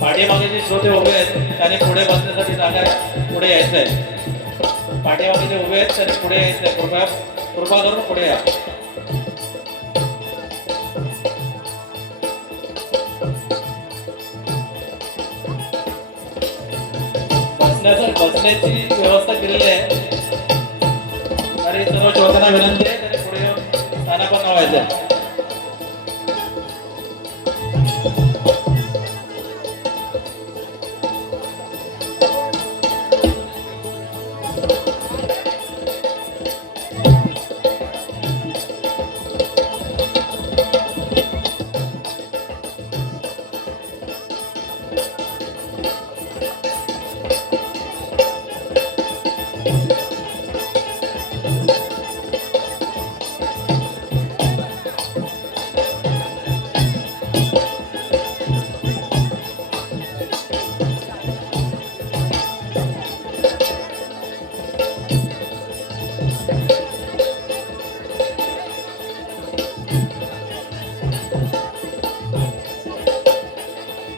पाठीमागे जे श्रोते उभे आहेत त्यांनी पुढे बसण्यासाठी जागा पुढे यायचं आहे. पाठीमागे जे उभे आहेत त्यांनी पुढे यायचं आहे. कृपा करून पुढे या. बसण्याची व्यवस्था केलेली आहे. आणि सर्व श्रोत्यांना विनंती आहे त्यांनी पुढे येऊन स्थानापन्न व्हायचं.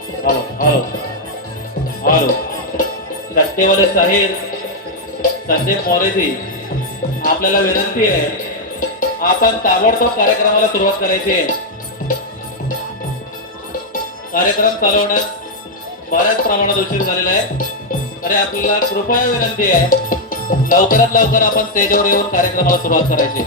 हॅलो हॅलो हॅलो सट्टेवाले साहिर संदीप मोरेजी आपल्याला विनंती आहे आपण ताबडतोब कार्यक्रमाला सुरुवात करायची आहे. कार्यक्रम चालवण्यास बऱ्याच प्रमाणात उशीर झालेला आहे तरी आपल्याला कृपया विनंती आहे लवकरात लवकर आपण स्टेजवर येऊन कार्यक्रमाला सुरुवात करायची.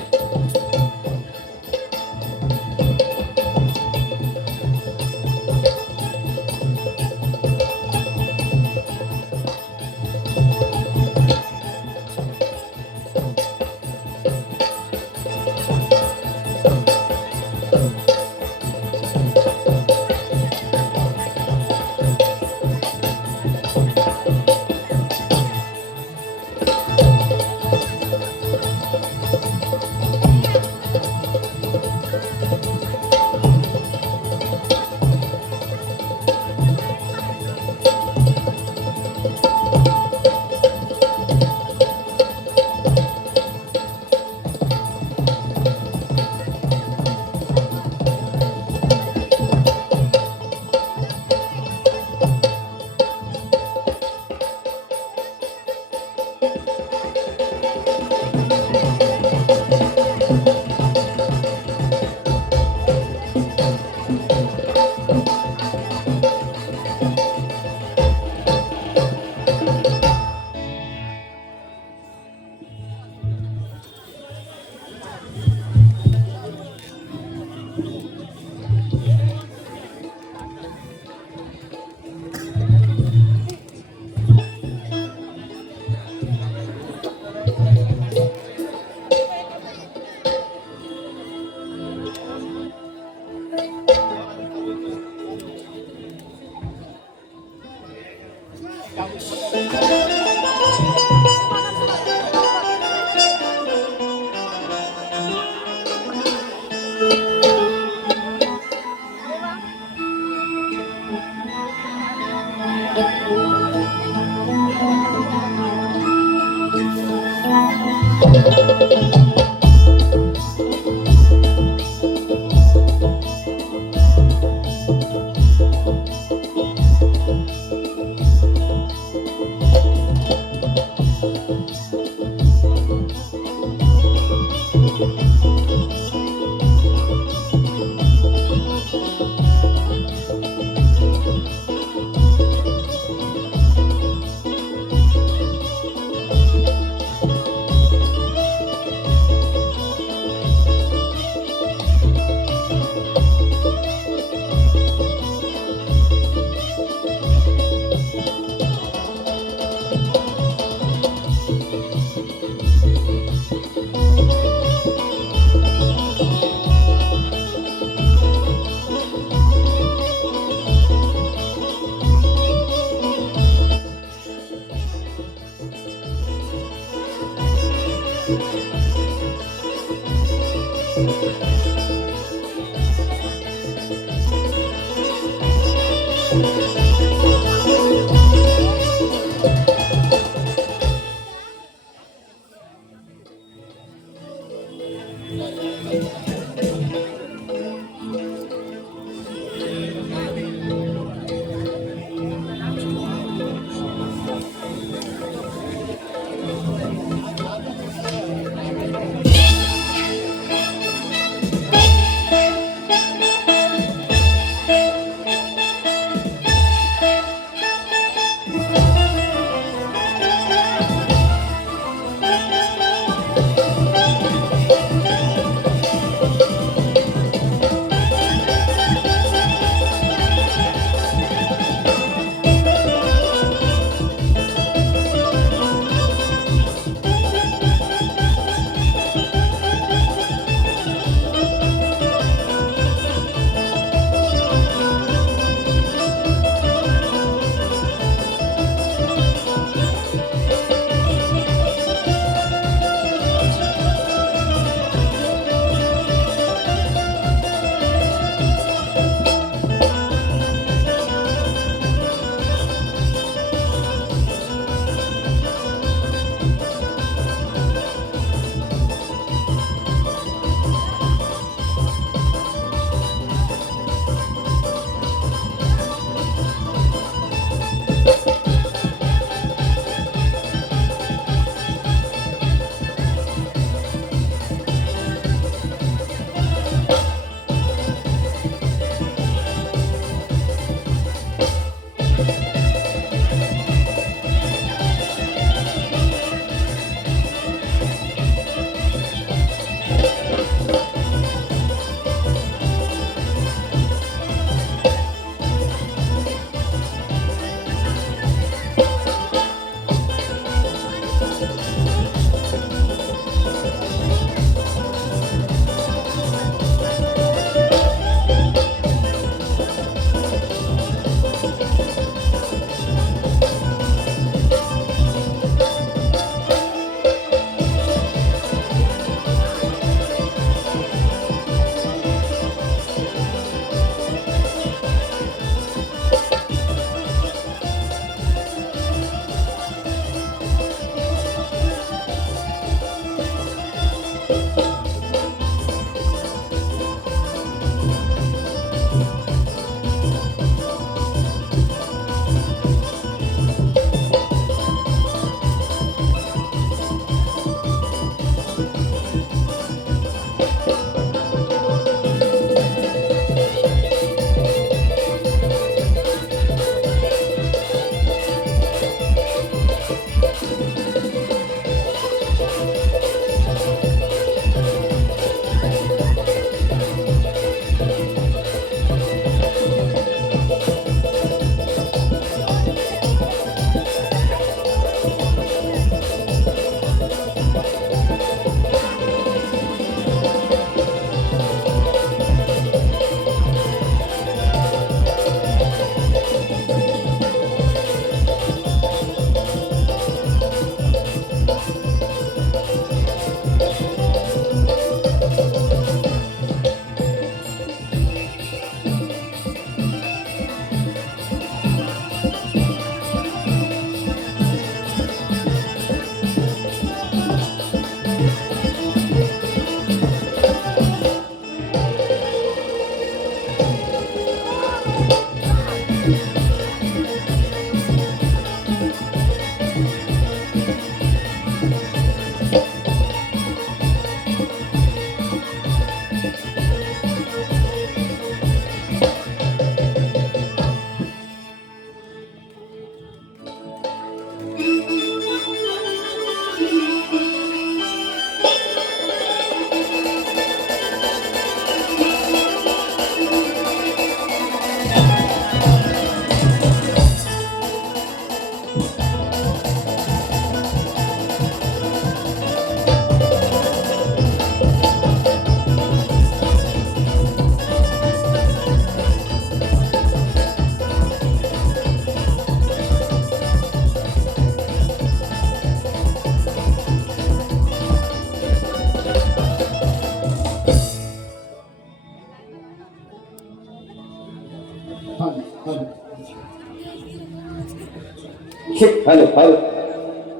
Check. Hello, hello.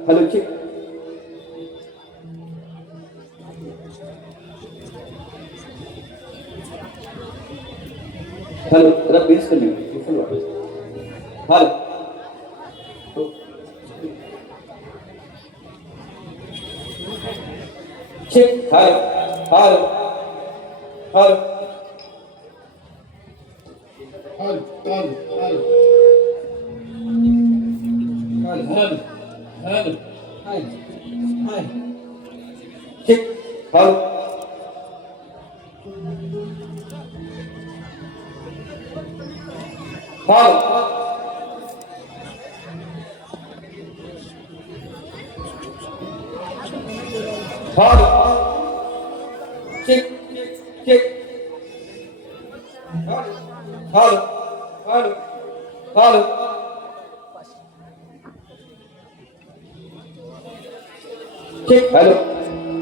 Hello, check. Hello जरा बेस कर लीजिए फुल वापस hello check hello hello hello hello check hello hello hello check check hello hello hello check hello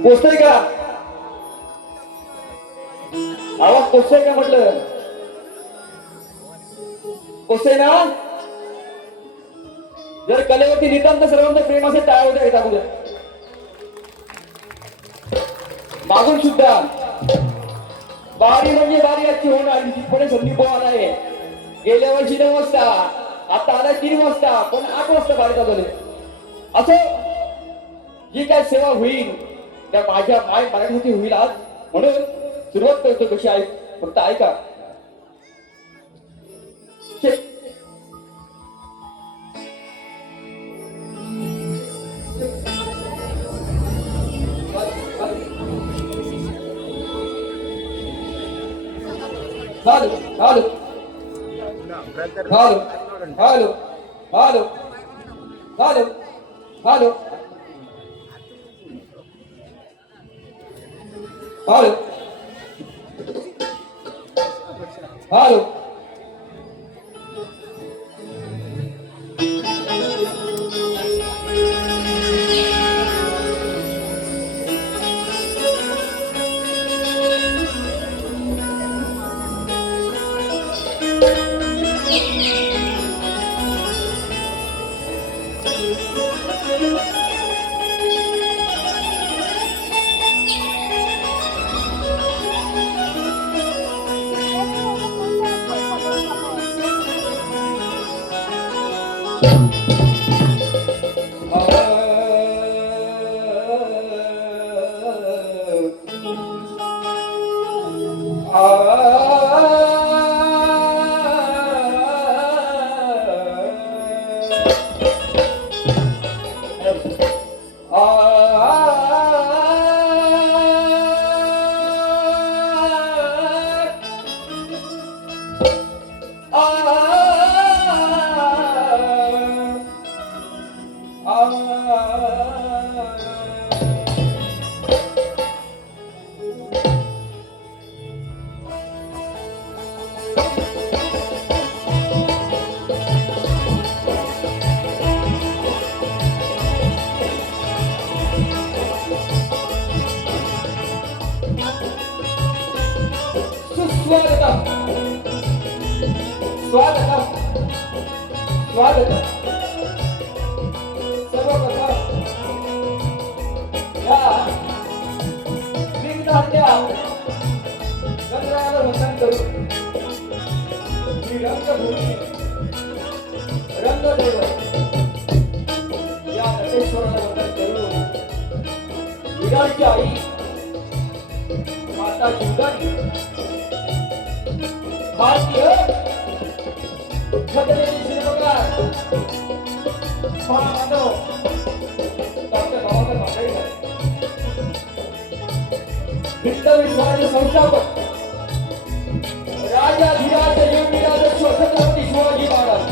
पोचतोय का आवाज पोचतोय का म्हटलं पोचतोय ना जर कलेवरती नितांत सर्वांचं प्रेम असेल टाळ्या होत्या येतात उद्या मागून सुद्धा बारी म्हणजे बारी आजची होणार निश्चितपणे संदीप भाऊ आलाय गेल्या वर्षी 9 वाजता आता आलाय 3 वाजता पण 8 वाजता बाहेर झाले असं जी काय सेवा होईल त्या माझ्या माय मराठीची होईल आज म्हणून सुरुवात करतो कशी आहे फक्त ऐका hello hello hello hello hello hello hello hello hello स्वागतम स्वागतम स्वागतम सर्वप्रथम या विघ्नाच्या गणरायाला वंदन करू ही रंगभूमी रंगदेव या नटेश्वराला वंदन करू विराटची आई माता जिवदानी भारतीय छत्रपती शिवराज महामानव डॉक्टर बाबासाहेब आंबेडकर भित्त विश्वाचे संस्थापक राजाधिराज योगीराज छत्रपती शिवाजी महाराज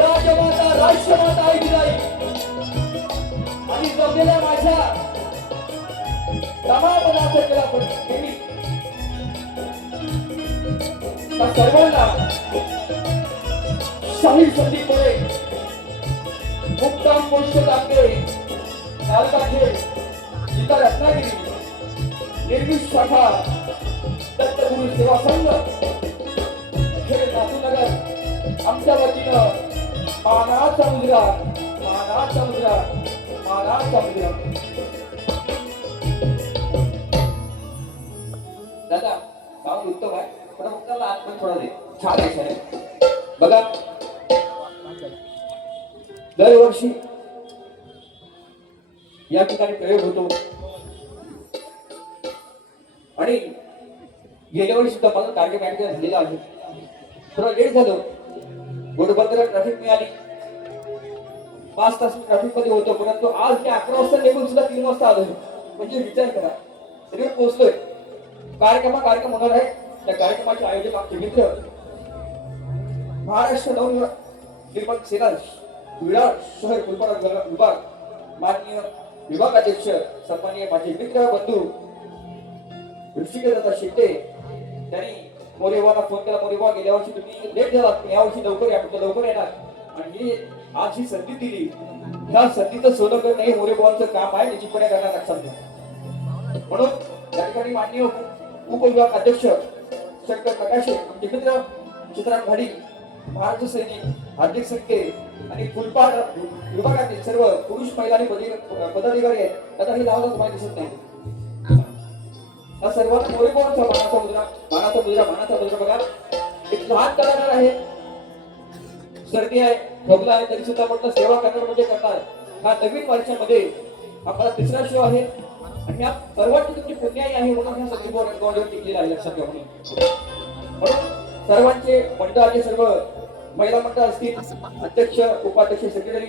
राजमाता राष्ट्रमाता आईबाई आणि जमलेल्या माझ्या तमाम नागरिकांना पण सर्वांना शाही संधीमुळे मुक्ताम गोष्ट दाखले नालकाखेड गीता रत्नागिरी निर्मित शाखा दत्तगुरु सेवा संघ खेड नाथूनगर आमच्या वतीनं मानाचा मुजरा मानाचा मुजरा मानाचा मुजरा. दादा साऊंड उत्तम आहे पण आपल्याला आत्मन थोडा दे छान आहे बघा. दरवर्षी या ठिकाणी प्रयोग होतो आणि गेल्या वर्षी सुद्धा मला कार्यक्रम ऍक्टिव्ह झालेला आहे. थोडं लेट झालं घोडबंदर ट्रॅफिक मिळाली 5 तास ट्रॅफिक मध्ये होतो परंतु आज मी 11 वाजता निघून सुद्धा 3 वाजता आलो. म्हणजे विचार करा सगळे पोहोचलोय. कार्यक्रम होणार आहे. त्या कार्यक्रमाचे आयोजक आमचे मित्र महाराष्ट्र नवनिर्माण सेना विराट शहर फुलपाडा विभाग माननीय विभागाध्यक्ष सन्माननीय माझे मित्र बंधू ऋषिकेश शेट्टे त्यांनी मोरेवाला फोन केला. मोरेवा गेल्या वर्षी तुम्ही लेट झालात पण यावर्षी लवकर या लवकर येणार आणि आज ही संधी दिली. ह्या संधीचं सोनं करणं हे मोरेवाचं काम आहे. निश्चितपणे करणार लक्षात घ्या. म्हणून या ठिकाणी माननीय उपविभाग अध्यक्ष शंकर प्रकाशे आमचे मित्र चित्रांग घाडी महाराष्ट्र सैनिक हार्दिक संके आणि फुलपाड विभागातील सर्व पुरुष महिला आणि पदाधिकारी आहेत. आता हे नाव तुम्हाला दिसत नाही. हा सर्वात मोरेगावचा मानाचा मुजरा बघा. एक लहान कलाकार आहे. सर्दी आहे खोकला आहे तरी सुद्धा म्हटलं सेवा करणार म्हणजे करणार. हा नवीन वर्षामध्ये आपला 3रा शो आहे आणि या सर्वांची तुमची पुण्याई आहे म्हणून ह्या संदीप टिकलेला आहे लक्षात घ्या. म्हणून सर्वांचे मंडळाचे सर्व महिला मंडळ असतील अध्यक्ष उपाध्यक्ष सेक्रेटरी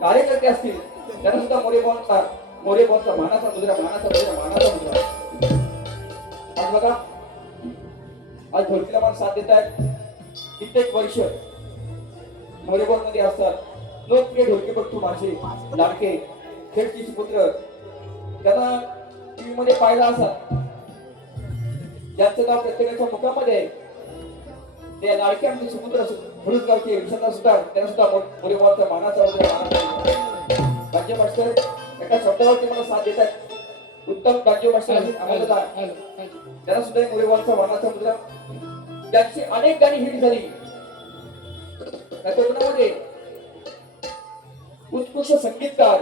कार्यकर्ते असतील त्यांना सुद्धा मोरेगावचा मानाचा मुजरा आज बघा आज ढोलकीला मला साथ देत आहेत कित्येक वर्ष मोरेगाव मध्ये असतात लोकप्रिय ढोलकीपट्टू माझे लाडके खेळची सुपुत्र त्यांना टीव्ही मध्ये पाहिला असा ज्यांचं नाव प्रत्येकाच्या मुखामध्ये आहे ते लाडके आमचे सुपुत्र भरूच गावचे विषयांना सुद्धा त्यांना सुद्धा मोरेगावचा मानाचा राज्य मास्टर एका शब्दावरती मला साथ देत आहेत उत्तम राज्य मास्टर आम्हाला त्यांना सुद्धा मोरेगावचा मानाचा मुद्रा ज्यांची अनेक गाणी हिट झाली त्या तरुणामध्ये उत्कृष्ट संगीतकार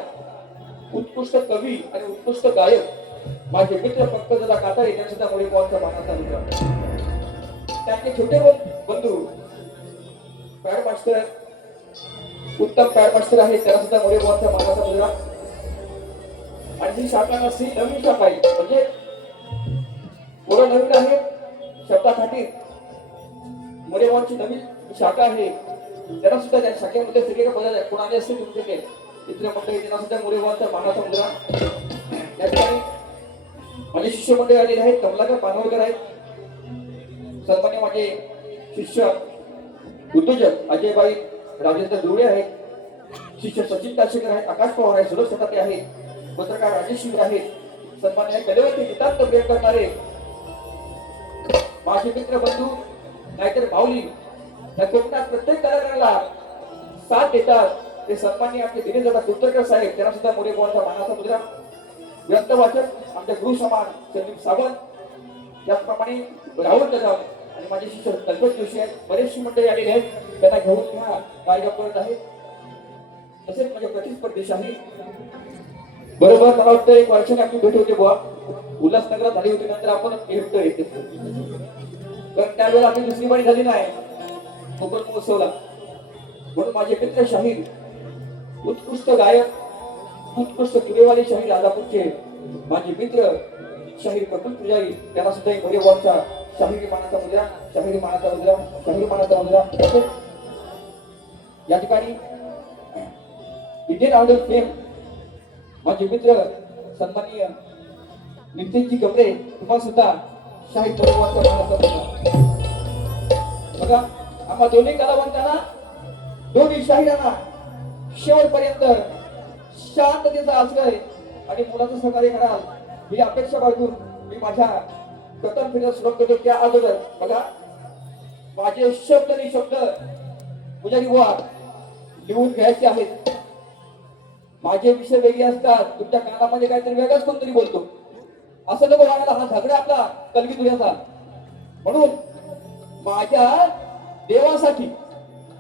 उत्कृष्ट कवी आणि उत्कृष्ट गायक माझे मित्र पंकजदा कातारे यांना सुद्धा मोरेगावचा मानाचा मुद्रा त्यांचे छोटे बंधू पॅड मास्टर उत्तम पॅड मास्टर आहे त्याला सुद्धा मोरेगावचा मानाचा मुद्रा आणि ही शाखा नसती नवीन शाखा आहे म्हणजे पोरं नवीन आहे शब्दासाठी मोरेगावची नवीन शाखा आहे त्यांना सुद्धा त्या शाखेमध्ये सगळे बदल कोणाले असतील तुमच्याकडे मित्र मंडळी त्यांना सुद्धा मोरेगावचा मानाचा मुद्रा या ठिकाणी माझे शिष्य मंडळी आलेले आहेत कमलाकर पानवरकर आहेत सन्मान्य माझे शिष्य उद्योजक अजयबाई राजेंद्र दुर्वे आहेत शिष्य सचिन ताशेकर आहेत आकाश पवार आहेत सुरेश सटाते आहेत पत्रकार राजेश शिवरे आहेत सन्मान्य कलेवरती नितांत प्रेम करणारे माझे मित्र बंधू नाहीतर माऊली या कोकणात प्रत्येक कलाकाराला साथ देतात ते सन्मान्य आपले दिनेशदादा कुलकर्णी साहेब त्यांना सुद्धा मोरेगावचा मानाचा मुद्रा व्यक्त वाचक आमच्या गुरु समान संदीप सावंत याचप्रमाणे राहुल कदम आणि माझे शिष्य कल्पत जोशी आहेत बरेचशी मंडळी आलेले आहेत त्यांना घेऊन ह्या कार्यक्रम करत आहेत तसेच माझे प्रतिस्पर्धेश आहे बरोबर मला वाटतं एक वर्षाने आपली भेट होते बुवा उल्हासनगरात झाली होती नंतर आपण भेटतोय कारण त्यावेळेला आपली दुसरी बारी झाली नाही कोकण महोत्सवला म्हणून माझे मित्र शाहीर उत्कृष्ट गायक उत्कृष्ट तुरेवाले शाहीर राजापूरचे माझे मित्र शाहीर प्रफुल्ल पुजारी त्यांना सुद्धा एक मोरेगावचा शाहिरी मानाचा मुद्रा शाहिरी मानाचा मुद्रा शाहिरी मानाचा मुद्रा या ठिकाणी इंडियन आयडल फेम माझे मित्र सन्माननीय नितीनजी गमरे तुम्हाला सुद्धा शाहीर मोरेगावचा मानाचा मुद्रा बघा आम्हा दोन्ही कलावंतांना दोन्ही शाहिरांना शेवटपर्यंत शांततेचा आश्रय आणि मुलाचं सहकार्य कराल ही अपेक्षा बाळगून मी माझ्या प्रथम फिरत सुरू करतो त्या अगोदर बघा माझे शब्द आणि शब्द पुजारी बुवा लिहून घ्यायचे आहेत माझे विषय वेगळे असतात तुमच्या कानामध्ये काहीतरी वेगळाच कोणतरी बोलतो असं नको व्हायला हा झगडा आपला कलगी तुझ्याचा म्हणून माझ्या देवासाठी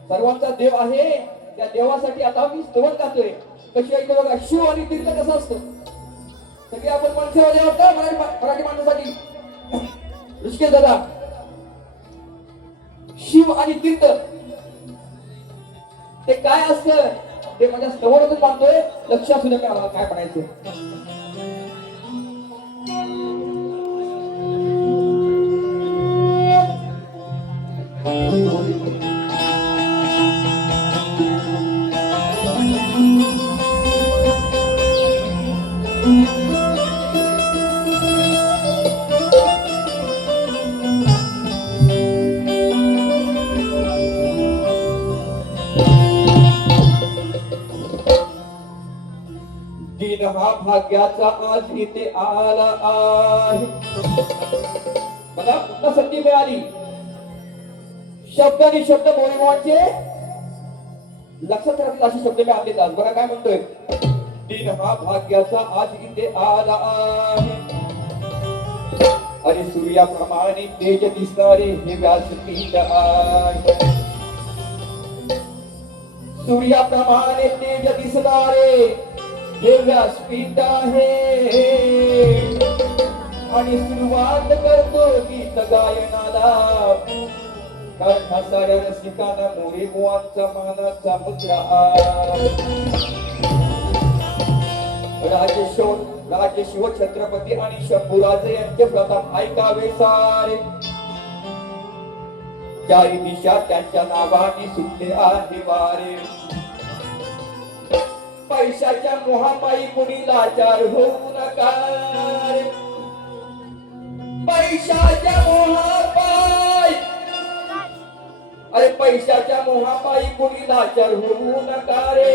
सर्वांचा देव आहे त्या देवासाठी आता मी स्तवन गातोय कशी ऐकतो बघा शिव आणि तीर्थ कसं असतं सगळे आपण मनसेवाले आहोत मराठी माणसासाठी ऋषिकेश दादा शिव आणि तीर्थ ते काय असतं ते माझ्या स्तवनातून मानतोय लक्ष असू नका आम्हाला काय म्हणायचं दिन हा भाग्याचा आज इथे आला आहे बघा पुन्हा संधी मिळाली शब्द आणि शब्द मोरेगावचे लक्षात राहतील असे शब्द मी आणले आज बघा काय म्हणतोय दिन हा भाग्याचा आज इथे आला आहे अरे सूर्याप्रमाणे तेज दिसणारे हे व्यासपीठ आहे सूर्याप्रमाणे तेज दिसणारे हे व्यासपीठ आहे आणि सुरुवात करतो गीत गायनाला कारण हा साऱ्या रसिकांना मोरेगावचा मानाचा मुद्रा राजे शिव छत्रपती आणि शंभूराजे यांचे प्रताप ऐकावे सारे चारी दिशा त्यांच्या नावाने सुटले आहे वारे पैशाच्या मोहापायी कुणी लाचार होऊ नका पैशाच्या मोहापायी अरे पैशाच्या मोहापायी कोणी लाचार होऊ नका रे.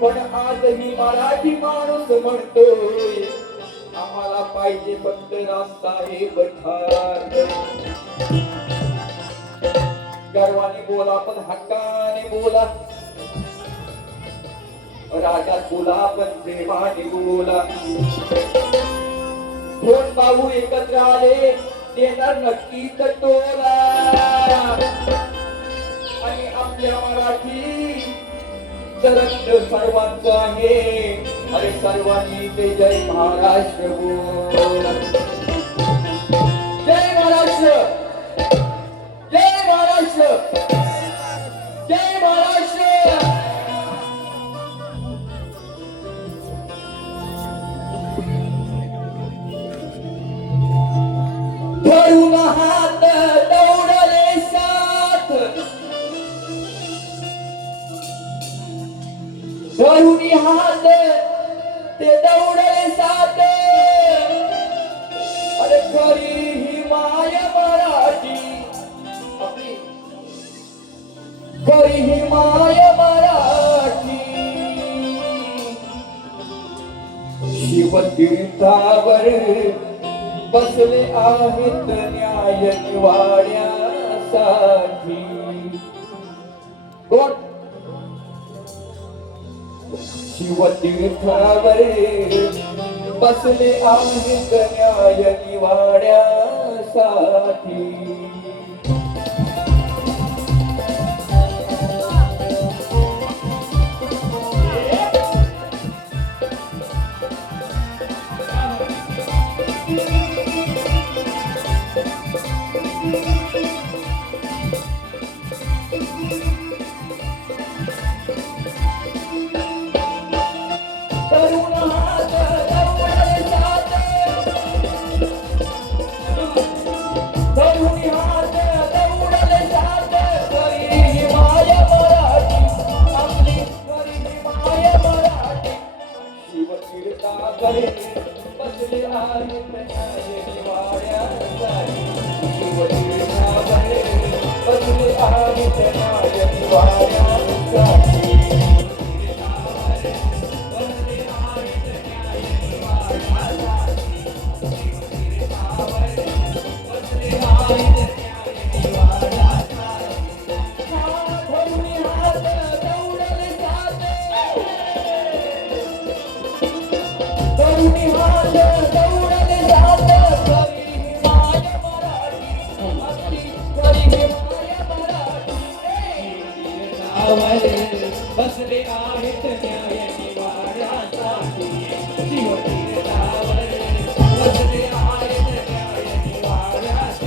पण आजही मराठी माणूस म्हणतोय आम्हाला पाहिजे फक्त रावसाहेब ठाकरे. गर्वाने बोला पण हक्काने बोला, रागात बोला पण प्रेमाने बोला. दोन भाऊ एकत्र आले देणार नक्कीच टोला. आणि आपल्या मराठी रक्त सर्वांचं आहे. अरे सर्वांनी ते जय महाराष्ट्र बोला. जय महाराष्ट्र, जय महाराष्ट्र, जय महाराष्ट्र. धरून हात दौडले साथ, धरून हात ते दौडले साथ. अरे खरी ही माय मराठी आपली, खरी ही माय मराठी. शिवतीर्थावर बसले आहेत न्याय निवाड्यासाठी. कोण? शिवतीर्थावर बसले आहेत न्याय निवाड्यासाठी. तरुण हात दौडले साथ, तरुणी हात दौडले साथ. खरी ही माय मराठी आपली, खरी ही माय मराठी. शिवतीर्थावर बसले आहेत न्याय निवाड्यासाठी. शिवतीर्थावर बसले आहेत न्याय निवाड्यासाठी. बसले आहेत न्याय निवाड्यासाठी. शिवतीर्थावर बसले आहेत न्याय निवाड्यासाठी.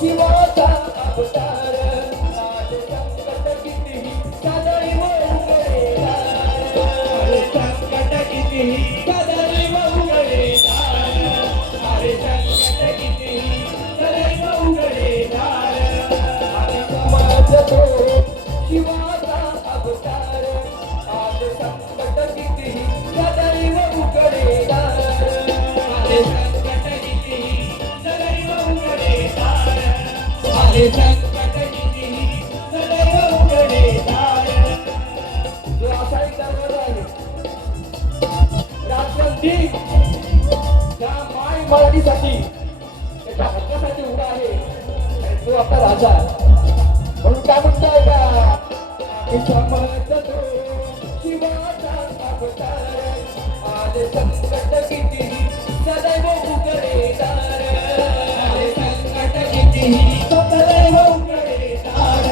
शिवाचा अवतार आज संकट कितीही सदैव उघडेदार. अरे संकट कितीही सदैव उघडेदार. अरे संकट कितीही सदैव उघडेदार. आणि समजतो शिवाचा अवतार आज संकट कितीही सदैव उघडेदार. अरे संकट कितीही सदैव उघडेदार. अरे संकट कितीही सदैव उघडेदार. जो असा एक दरवाजा आहे राष्ट्रपती त्या माय मराठीसाठी, त्याच्या हक्कासाठी उभा आहे. आणि तो आपला राजा म्हणून काय म्हणताय का? आम्ही समजतो शिवाचा अवतार आज संकट कितीही सदैव उघडेदार. अरे संकट कितीही सदैव उघडेदार.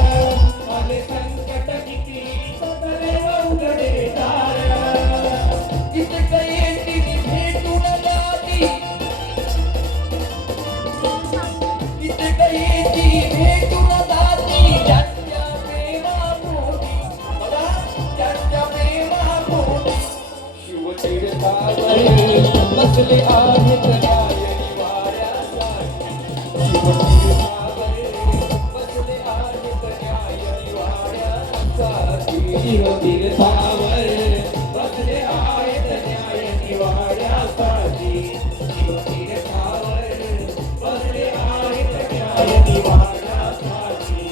अरे संकट कितीही सदैव उघडेदार. इतकं येतील भेटून जाती, इतकं येतील भेटून जाती. ज्यांच्या प्रेमापोटी, बघा ज्यांच्या प्रेमापोटी. शिवतीर्थावर बसले आहेत न्याय निवाड्यासाठी. शिवतीर्थावर बसले शिवतीर्थावर बसले आहेत न्याय निवाड्यासाठी शिवतीर्थावर बसले आहेत न्याय निवाड्यासाठी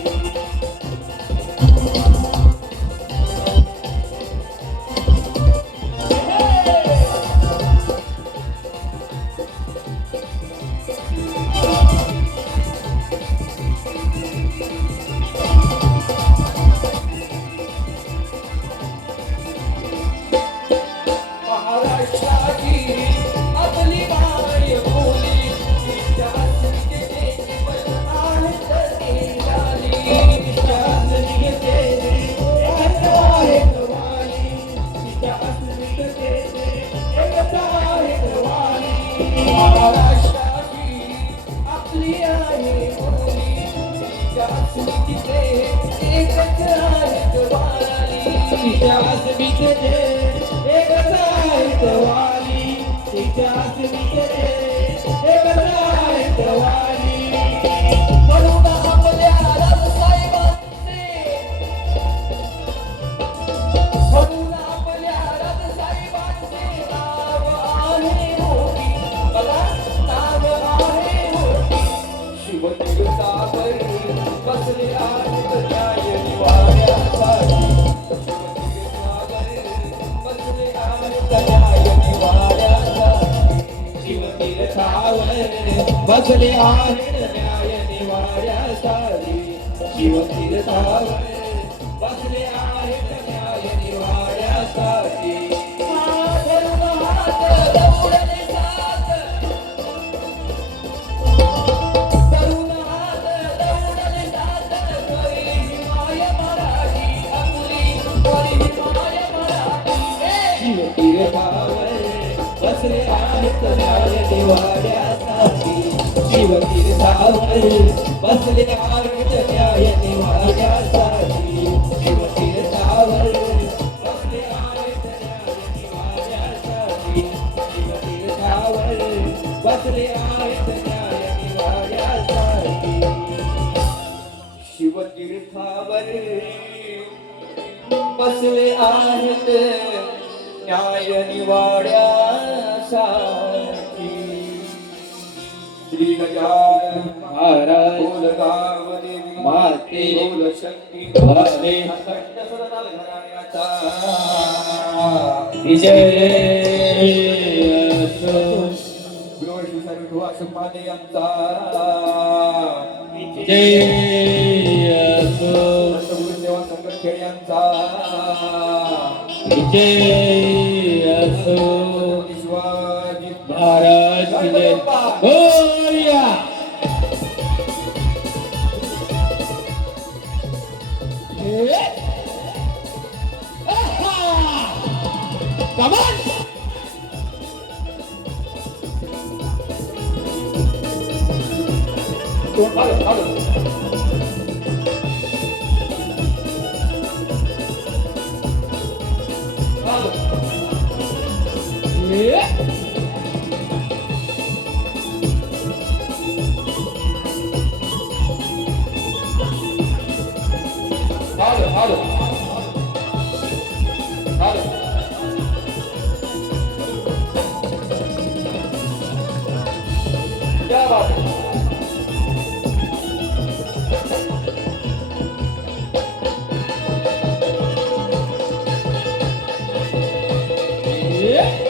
महाराष्ट्राची आपली माय बोली तिच्या अस्मितेची आहेत निराली तिच्या अस्मितेची आहेत वाली तिच्या अस्मितेची आहेत वाली महाराष्ट्राची आपली आहे बोली तिच्या अस्मितेची एकच आहेत वाली तिच्या अस्मितेची एकच आहेत वाली तिच्या अस्मितेची एकच आहेत वाली म्हणून आपल्या राजसाहेबांचे म्हणून आपल्या राजसाहेबांचे नाव आहे मोठी मला नाव आहे मोठी शिवतीर्थावर बसले आहेत न्याय निवाड्यासाठी बसले आहेत न्याय निवाड्यासाठी शिवतीर्थावर बसले आहेत न्याय निवाड्यासाठी धरून हात दौडले साथ धरून हात दौडले साथ करी माय मराठी आपली करी माय मराठी शिवतीर्थावर बसले आहेत न्याय निवाड्यासाठी शिवतीर्थावर बसले आहेत न्याय निवाड्यासाठी शिवतीर्थावर बसले आहेत न्याय निवाड्यासाठी शिवतीर्थावर बसले आहेत न्याय निवाड्यासाठी शिवतीर्थावर बसले आहेत न्याय निवाड्यासाठी श्री गजानन महाराज बोल गावदेवी माते बोल शक्ती भवानी अखंड सदनाल घराण्याचा विजय असो गुरुवर्षी सर्व अशुभाने यांचा विजय असो गुरुदेवा संगतखेड यांचा विजय असो शिवाजी महाराज विजय बोलिया Come on! क्या बात है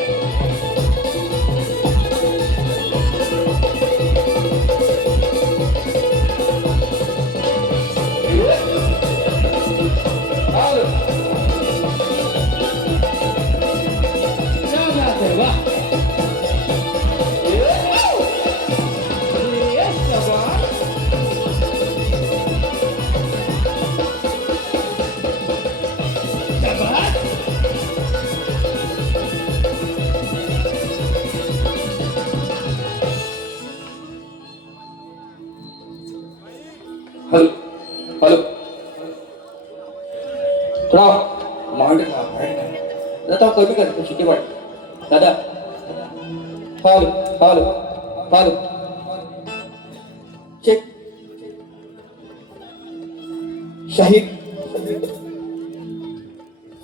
हॅलो हॅलो थोडा मांड दादा कमी कर शिटी वाट दादा hello hello hello check Shahid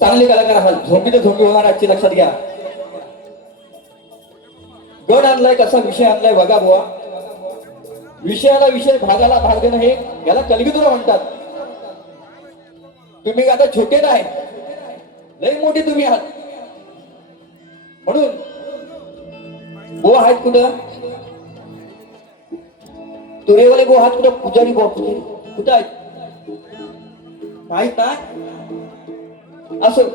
चांगले कलाकार आहात, झोंबी तर झोंबी होणार आजची, लक्षात घ्या. गड आणलाय, कसा विषय आणलाय बघा बुवा. विषयाला विषय, भागाला भाग देणं, हे याला कलगीतुरा म्हणतात. तुम्ही आता छोटे नाही, लय मोठे तुम्ही आहात. म्हणून बुवा आहेत कुठं, तुरेवाले बुवा आहात कुठं, पुजारी बुवा कुठं आहेत, माहित ना. असं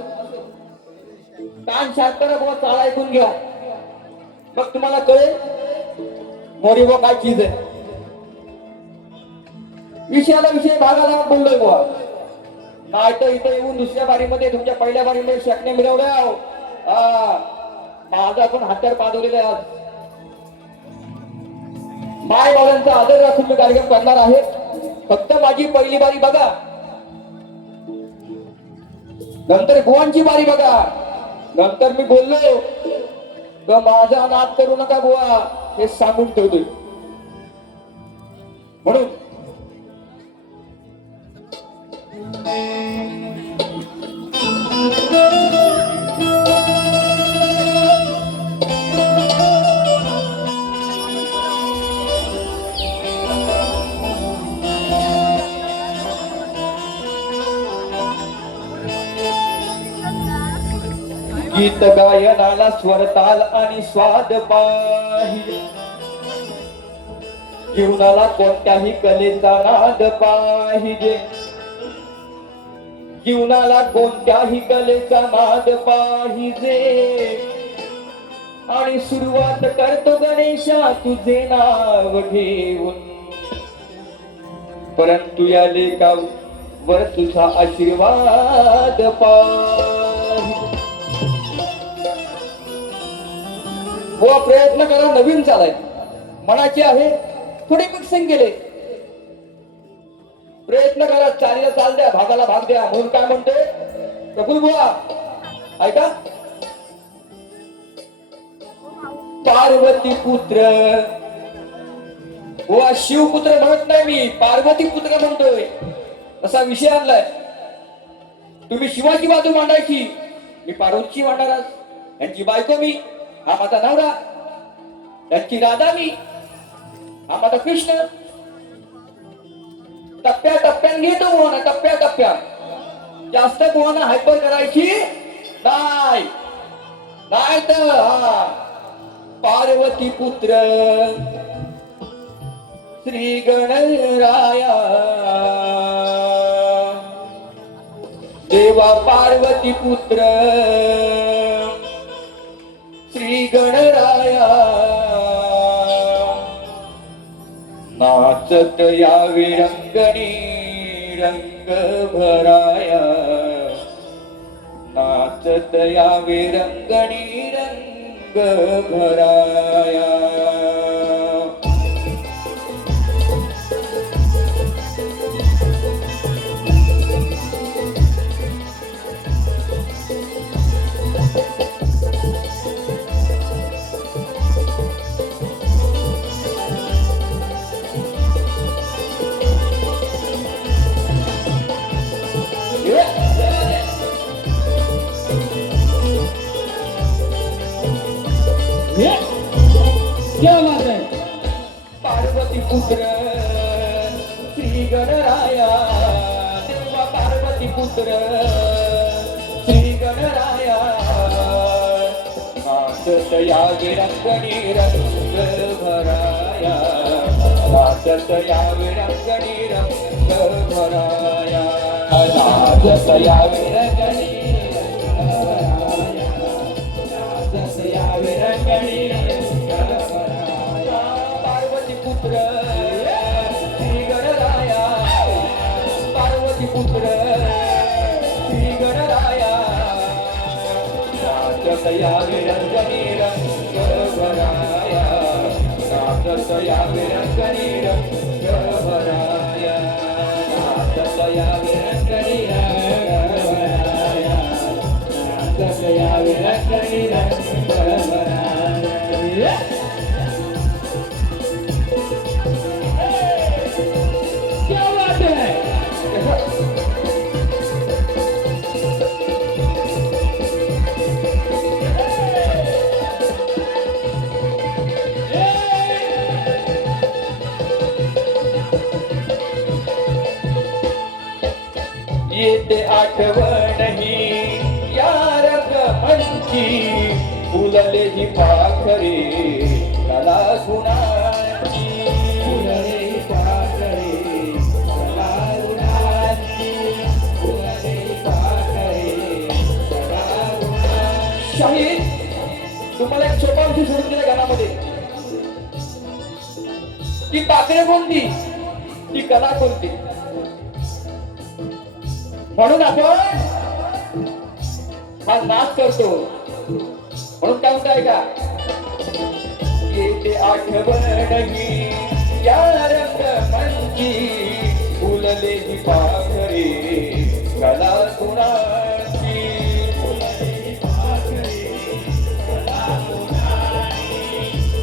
कान शांत करा बुवा, चाळा ऐकून घ्या, मग तुम्हाला कळेल मोरी बुवा काय चीज आहे. विषयाला विषय, भागाला बोललोय बुवा. नाही तर इथं येऊन दुसऱ्या बारीमध्ये, तुमच्या पहिल्या बारीमध्ये शकणे मिळवल्या. माझा पण हात्यार पाजवलेला आहे आज. माय बाबांचा आदर राखून मी कार्यक्रम करणार आहे. फक्त माझी पहिली बारी बघा, नंतर बुवांची बारी बघा. नंतर मी बोललो तर माझा नाद करू नका बुवा, हे सांगून ठेवतोय. म्हणून गीत गायनाला स्वर, ताल आणि स्वाद पाहिजे. जीवनाला कोणत्याही कलेचा नाद पाहिजे. जीवनाला कोणत्याही कलेचा नाद पाहिजे. आणि सुरुवात करतो गणेशा तुझे नाव घेऊन, परंतु या लेखावर तुझा आशीर्वाद पाहिजे. व प्रयत्न करा, नवीन चालाय मनाचे आहे, थोडे मिक्सिंग केले. प्रयत्न करा, चालीला चाल द्या, भागाला भाग द्या. म्हणून काय म्हणते प्रफुल्ल बुवा, ऐका. पार्वती पुत्र बुवा, शिवपुत्र म्हणत नाही मी, पार्वती पुत्र म्हणतोय. असा विषय आणलाय. तुम्ही शिवाची बाजू मांडायची, मी पार्वतीची मांडणार. यांची बायको मी, हा माझा नवरा. त्यांची राधा मी, हा माझा कृष्ण. टप्प्या टप्प्याने घेतो बुवाना, टप्प्या टप्प्या. जास्त बुवाना हायपर करायची नाही. नाही तर हा पार्वती पुत्र श्री गणराया, देवा पार्वती पुत्र श्री गणराया. नाचत यावे रंगणी रंग भराया. नाचत यावे रंगणी रंग भराया. क्या बात है. पार्वती पुत्र श्री गणराया, देवा पार्वती पुत्र श्री गणराया. नाचत यावे रंगणी रंग भराया. नाचत यावे रंगणी रंग भराया. नाचत यावे रंगणी रंग भराया. नाचत यावे रंगणी रंग भराया. पार्वती पुत्र श्री गणराया. पार्वती पुत्र श्री गणराया. नाचत यावे रंगणी रंग भराया. नाचत यावे रंगणी रंग भराया. नाचत यावे रंगणी रंग भराया. नाचत यावे रंगणी रंग भराया. क्या बात है. येते आठवण ही या रंगमंची फुलले ही पाखरे कला गुणाची फुलले ही पाखरे कला गुणाची फुलले ही पाखरे कला गुणाची. शाहीर तुम्हाला एक छोटा विषय सोडून दिला गाण्यामध्ये. ती पाखरे कोणती, ती कला कोणती. म्हणून आपण हा नाच करतो. म्हणून काय म्हणताय का, येते आठवण ही या रंगमंची फुलले ही पाखरे कला गुणाची फुलले ही पाखरे कला गुणाची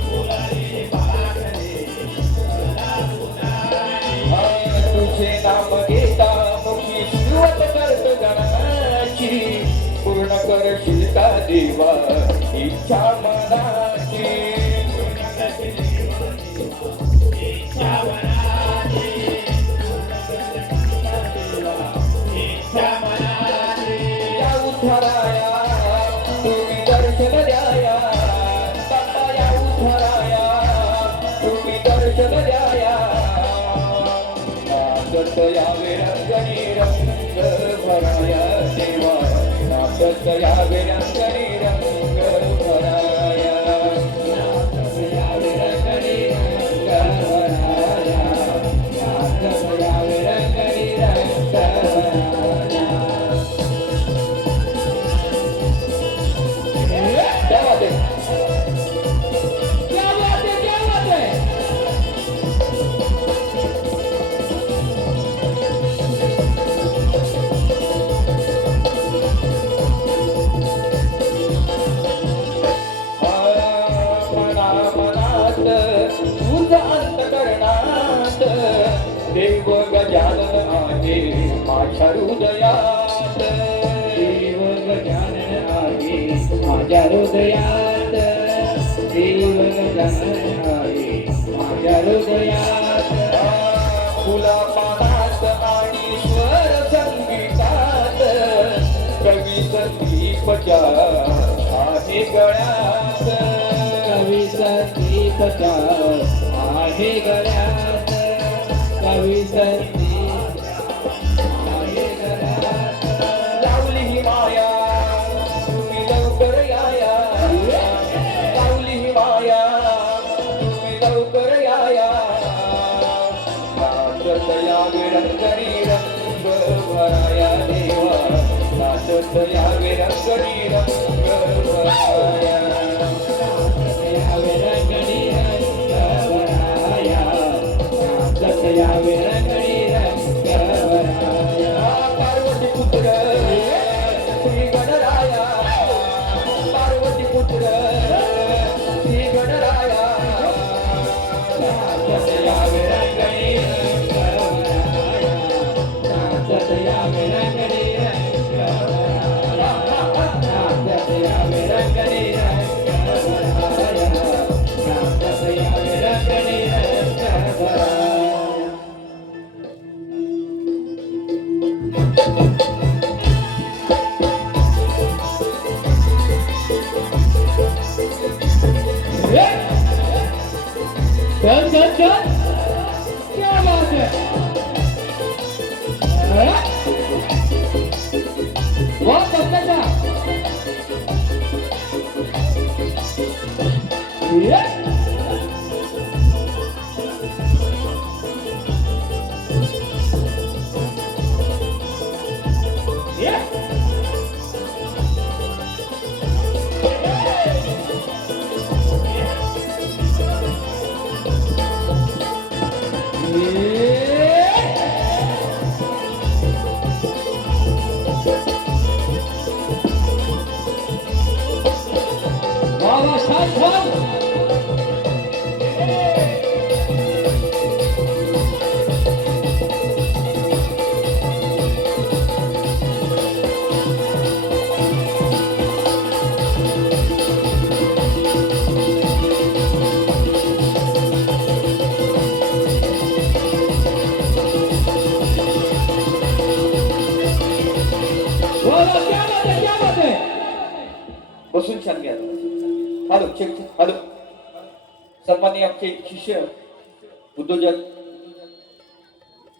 फुलले ही पाखरे कला गुणाची. तुझे नाम घेता मुखी सुरुवात करतो गणाची पूर्ण करशील का देवा इच्छा मनाची इच्छा मनाची इच्छा मनाची. या उद्धाराया तुम्ही दर्शन द्याया बाप्पा, या उद्धाराया तुम्ही दर्शन द्याया. नाचत यावे रंगणी रंग भराया देवा, नाचत यावे रंगणी रंग भराया, नाचत यावे रंगणी रंग भराया, नाचत यावे रंगणी रंग भराया. क्या बात है, क्या बात है, क्या बात है. तुझ अंतकरणात देव गजानन आहे माझ्या हृदयात, देव गजानन आहे माझ्या हृदयात, देव गजानन आहे माझ्या हृदयात. फुला पानात आणि स्वर संगीतात कवी संदीपच्या आहे गळ्यात, कवी संदीपच्या आहे गळ्यात, कवी संदीप आहे गळ्यात. लावली ही माया तुम्ही लवकर याया, लावली ही माया तुम्ही लवकर याया. नाचत यावे रंगणी रंग भराया देवा, नाचत यावे रंगणी रंग भराया, नाचत यावे रंगणी रंग भराया, नाचत यावे रंगणी रंग भराया. पार्वती पुत्र श्री गणराया, पार्वती पुत्र श्री गणराया. नाचत यावे रंगणी रंग भराया, नाचत यावे रंगणी रंग भराया, नाचत यावे रंगणी रंग भराया, नाचत यावे रंगणी रंग भराया. चल चल चल, क्या बात है. बहुत अच्छा. बाबा शांत वाह, वाह, क्या बात है, क्या बात है. बसून छान घ्या हॅलो चेक हॅलो सन्माननीय आमचे शिष्य उद्योजक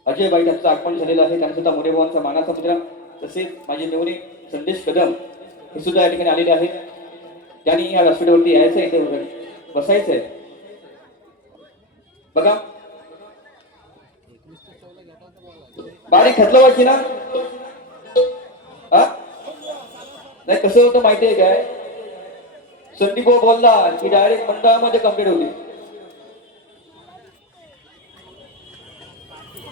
अजय बाई यांचं आगमन झालेलं आहे. त्यांना सुद्धा मोरेभावांचा मानाचा मुद्रा तसेच माझे मेवणे संदेश कदम हे सुद्धा या ठिकाणी आलेले आहेत. त्यांनी या व्यासपीठावरती यायचं आहे, इथे बसायचं आहे. बघा बारीक खतलवायची ना हा नाही कसं होतं माहितीये काय संदीप भाऊ बोलला की डायरेक्ट मंडळामध्ये कंप्लीट होती.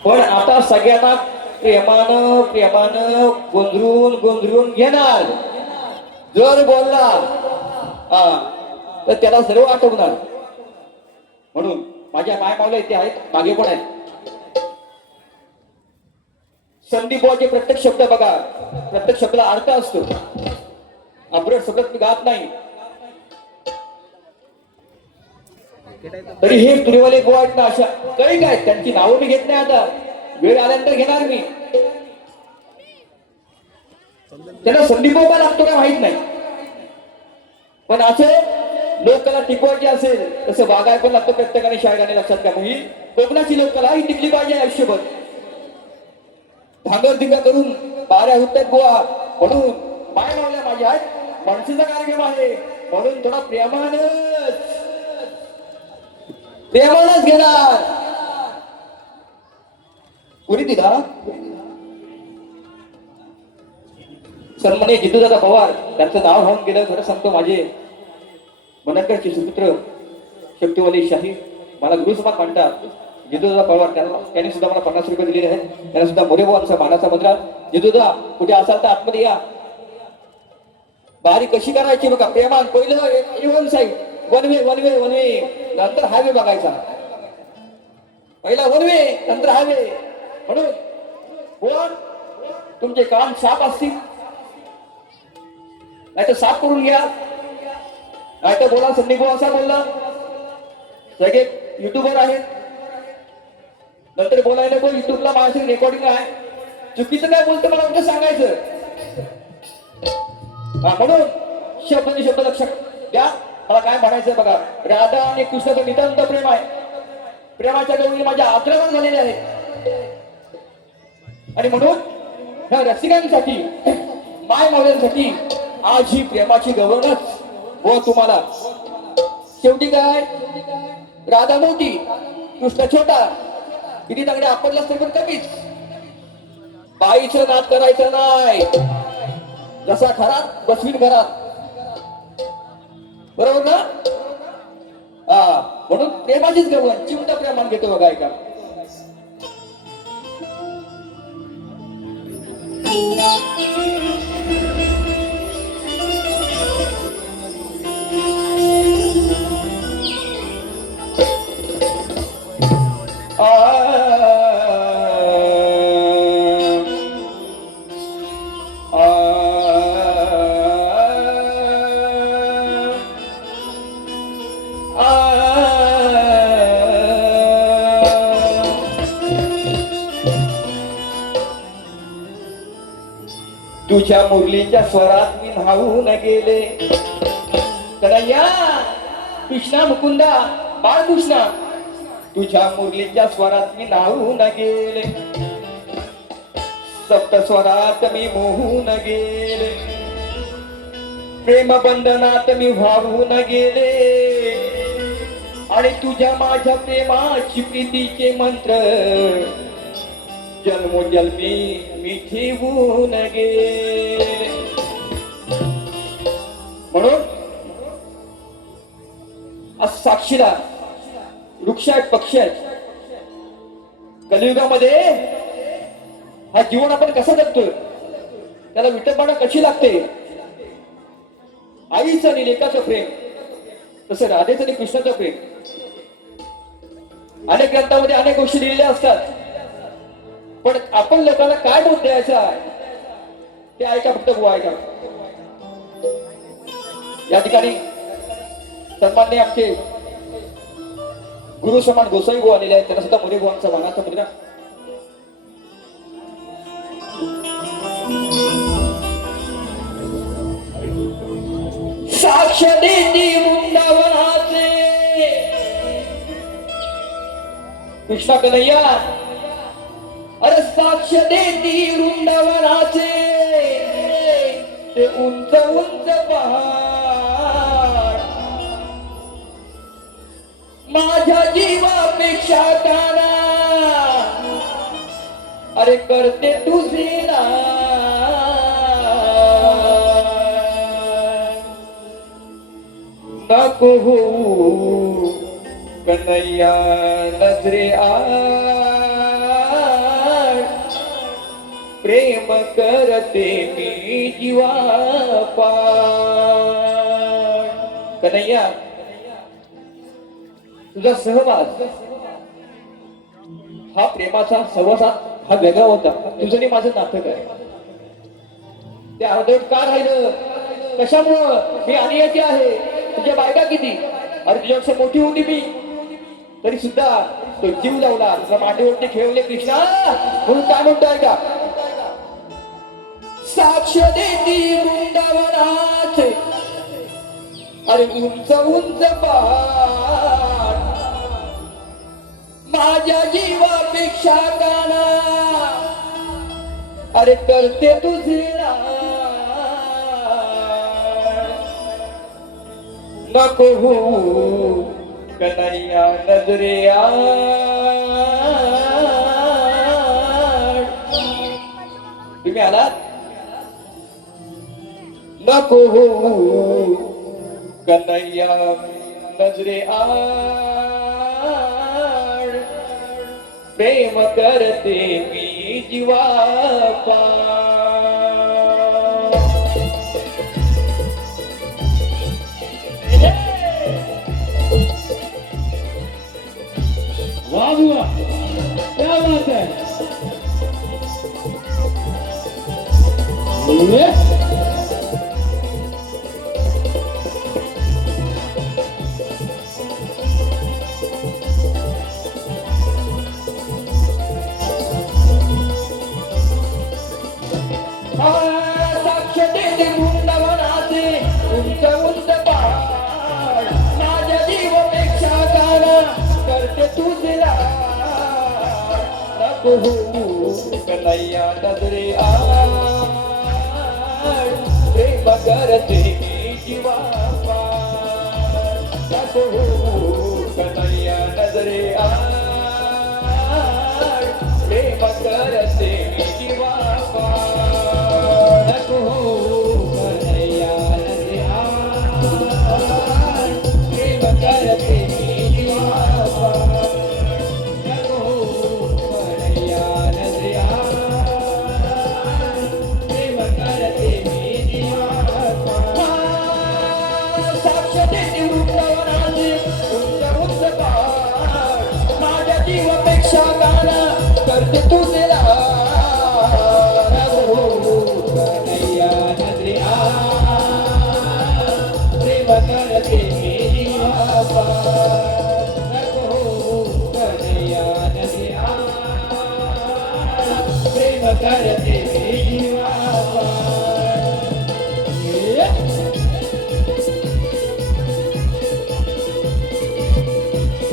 पण आता सगळ्यांना प्रेमानं प्रेमानं गोंधळून गोंधळून घेणार. जर बोलला हा तर त्याला सर्व आठवणार. म्हणून माझ्या माय मावल्या इथे आहेत, मागे पण आहेत. संदीप भाऊचे प्रत्येक शब्द बघा, प्रत्येक शब्दाला अर्थ असतो. अब्रट शब्दात मी गात नाही. तरी हे तुरेवाले गो आहेत ना अशा काही काय त्यांची नावं मी घेत नाही. आता वेळ आल्यानंतर घेणार मी. त्यांना संदीप बाबा लागतो का माहित नाही, पण असं लोककला टिकवायची असेल तसं वागाय पण लागतं प्रत्येकाने. शाळेने लक्षात घ्या, ही कोकणाची लोककला ही टिकली पाहिजे आयुष्यभर. धांगरधिंगा करून बाऱ्या होत्यात गोवा म्हणून माय मावल्या माझ्या आहेत. माणसाचा कार्यक्रम आहे म्हणून थोडा प्रेमानच घेणार. कोणी दिला सन्माननीय जितूदादा पवार त्यांचं नाव होऊन गेलं. खरं सांगतो माझे मनंकरचे सुपुत्र शक्तिवाली शाही मला गुरुसमान मानतात. जितूदादा पवार त्यांनी सुद्धा मला 50 रुपये दिलेले आहेत. त्यांना सुद्धा मोरेभावांचा मानाचा मुद्रा. जितूदा कुठे असाल तर आतमध्ये या. बारी कशी करायची बघा प्रेमान. पहिलं वन साईड वन वे नंतर हायवे बघायचा. पहिला वन वे नंतर हायवे. म्हणून कोण तुमचे कान साफ असतील नाही तर साफ करून घ्या. नाही तर बोला संदीप भाऊ असा बोलला. सगळे युट्यूबर आहेत. नंतर बोलायला नको युट्यूबला माझी रेकॉर्डिंग आहे. चुकीचं काय बोलतं मला उद्या सांगायचं. म्हणून शब्द लक्षात द्या. मला काय म्हणायचं बघा, राधा आणि कृष्णाचं नितांत प्रेम आहे. प्रेमाच्या गवळी माझ्या आग्रह झालेले आहेत. आणि म्हणून ह्या रसिकांसाठी माय मावल्यांसाठी आज ही प्रेमाची गवळणच व तुम्हाला शेवटी काय राधा मोठी कृष्ण छोटा. किती चांगले आपडला असते पण कमीच. बाईचं नाद करायचं नाही. जसा घरात बसवीन घरात. बरोबर ना. हा म्हणून प्रेमाचीच गवळण चिमटा प्रेमान घेतो बघा ऐका. तुझ्या मुरलीच्या स्वरात मी न्हावून गेले. कन्हैया कृष्णा मुकुंदा बाळकृष्णा तुझ्या मुरलीच्या स्वरात मी न्हावून गेले. सप्त स्वरात मी मोहून गेले. प्रेम बंधनात मी व्हावून गेले. आणि तुझ्या माझ्या प्रेमाची प्रीतीचे मंत्र जन्मोजन्मी मी ठेवून गेले. म्हणून आज साक्षीला वृक्ष आहेत पक्षी आहेत. कलियुगामध्ये हा जीवन आपण कसं जगतोय त्याला विटंबना कशी लागते. आईचं आणि लेकाचं प्रेम तसं राधेचं आणि कृष्णाचं प्रेम. अनेक ग्रंथामध्ये अनेक गोष्टी लिहिलेल्या असतात. पण आपण लोकांना काय बोध द्यायचं आहे ते ऐका. फक्त बुवा ऐका. या ठिकाणी सन्माननीय आमचे गुरु समान गोसाई गो आलेले आहेत. त्यांना सुद्धा मोरे गोवांचा मानाचा मुद्रा. साक्ष देती वृंदावनाचे कृष्णा कन्हैया अरे साक्ष देती वृंदावनाचे ते उंच उंच पहाड माझ्या जीवापेक्षा काना अरे करते तुझे नको हो कन्हैया नजरे आड प्रेम करते मी जीवा पाड कन्हैया तुझा सहवास हा प्रेमाचा सहवासात हा वेगळा होता तुझं आणि माझं नातं काय ते अर्धवट का राहिलं कशामुळं मी अनियाची आहे तुझ्या बायका किती अरे तुझ्यापेक्षा मोठी होती मी तरी सुद्धा तो जीव लावला तुझ्या माटेवरती खेळले कृष्णा म्हणून काय म्हणतोय का साक्ष देती वृंदावनाचे अरे उंच उंच पहाड माझ्या जीवापेक्षा काना अरे करते तुझे नको हो कन्हैया नजरे आड तुम्ही आलात नको हो कन्हैया नजरे आड प्रेम करते मी जीवा वाह वाह क्या बात है ये साक्ष देते वृंदावनाचे उंच उंच पहाड माझ्या जीवापेक्षा गाणं करते तुझे नको हो कन्हैया नजरे आड प्रेम करते मी जीवा पाड नको हो कन्हैया नजरे आड प्रेम करते मी जीवा पाड नको हो कन्हैया नजरे आड प्रेम करते मी जीवा पाड नको हो कन्हैया नजरे आड प्रेम करते मी जीवा पाड साक्ष देते वृंदावनाचे उंच उंच पहाड माझ्या जीवापेक्षा गाणं करते तुझे कन्हैया नजरे आड प्रेम करते मी जीवा पाड नको हो कन्हैया नजरे आड प्रेम करते मी जीवा पाड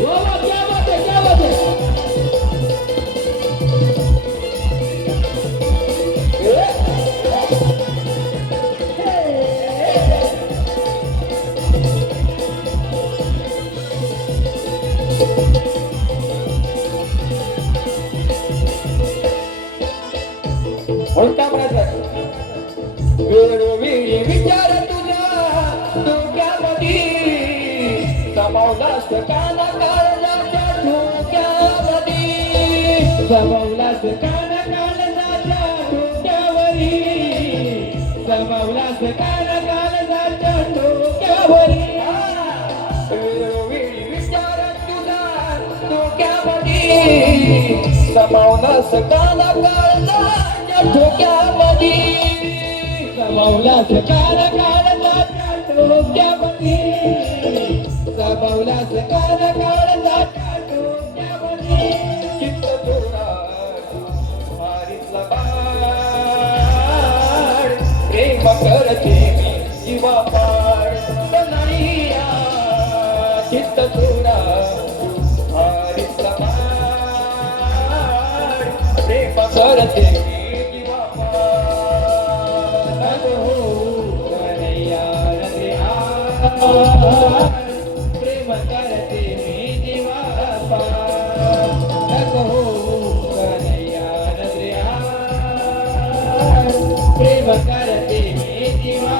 वाह वाह क्या बात है क्या बात है म्हणून काय म्हणायचं वेळोवेळी विचार तुझा डोक्यामध्ये समावलास काना काळजाच्या डोक्यामध्ये समवलास कान काळजाच्या डोक्यावरी समवलास कान काळजाच्या डोक्यावरी वेळोवेळी विचार तुझा डोक्यामध्ये समावलास काना काळजाच्या डोक्यामध्ये समवलास कान काळजाच्या डोक्यावरी समवलास कान काळजाच्या डोक्यावरी चित्त चोरा मारितला बाळ प्रेम करते मी जीवा पाड करते मी जीवा नको होऊ कन्हैया रे प्रेम करते मी जीवा नको होऊ कन्हैया रे प्रेम करते मी जीवा